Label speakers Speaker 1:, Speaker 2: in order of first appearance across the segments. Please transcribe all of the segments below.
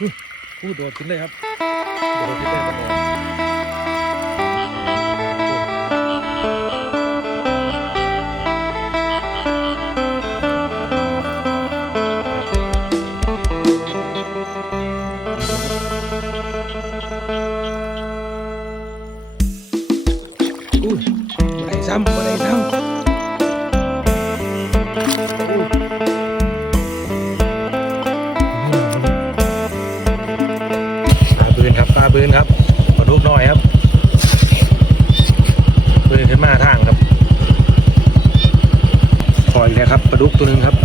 Speaker 1: อู้โดดขึ้นเลยครับโดดขึ้นเลยครับอู้บ่ได้ซ้ำบ่ได้ซ้ำ บืนครับปลาบืนครับปลาดุกน้อยครับบืนขึ้นมาทางครับปล่อยเลยครับปลาดุกตัวนึงครับ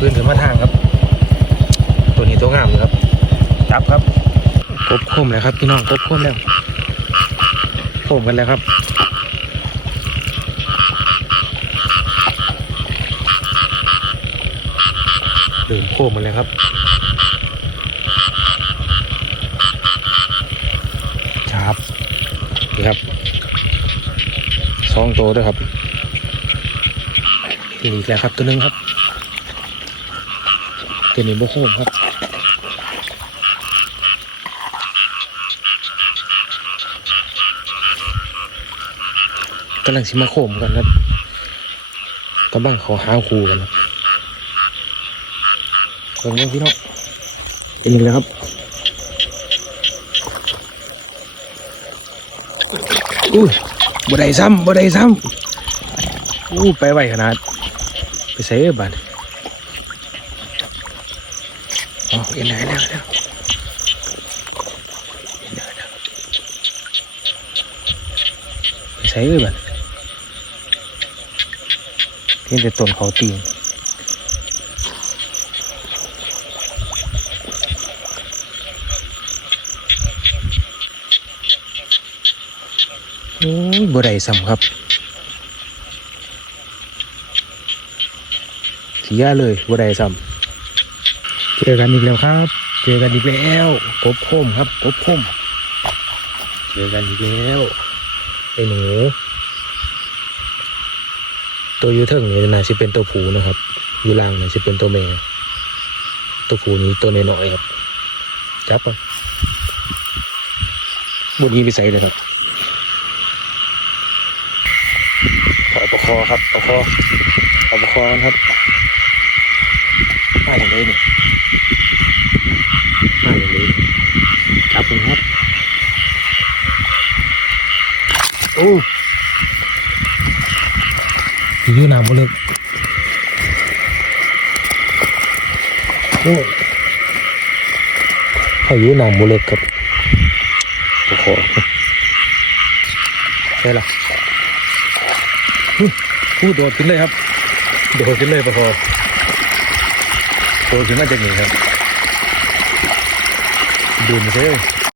Speaker 1: บืนขึ้นมาทางครับ ตัวนี้ตัวงามเลยครับจับครับกบคมแล้วครับพี่น้องกบคมแล้วคมกันแล้วครับเดินโคมมาเลยครับนี่ ครับสองตัวด้วยครับนี่อีกแล้วครับตัวหนึงครับตัวนี้โบโคมครับกำลังสิมาโคมกันครับกำลังเขาหาครูกันครับเบิ่งเบิ่งพี่น้องเป็นอีกแล้วครับ อู้บ่ได้ซ้ำบ่ได้ซ้ำอู้ไปไวขนาด ไปใส่เอ้อบัดอ๋อเอ็นไหนแล้วแล้วเอ็นไหนแล้วไปใส่เอ้อบัดเพียงแต่ต้นเขาตีน โอ้ยบ่ได้ซ้ำครับเสียเลยบ่ได้ซ้ำเจอกันอีกแล้วครับ เจอกันอีกแล้วกบคมครับกบคมเจอกันอีกแล้วไอ้หนูตัวยูเทิงนี่น่าจะเป็นตัวผูนะครับยู่ล่างน่าจะเป็นตัวแม่ตัวผูนี้ตัวน้อยๆครับจับไปบุกนี้ไปใส่เลยครับ ขอ ประคอครับประคอขอประคอกันครับมาอย่างไรเนี่ยมาอย่างไรจับผมครับโอ้ยยืนน้ำบ่เลิกโอ้เขายืนน้ำบ่เลิกครับประคอใช่ละ ผู้โดดขึ้นเลยครับ โดดขึ้นเลยปะพอโดดขึ้นมาจากนี้ครับดูมันเลย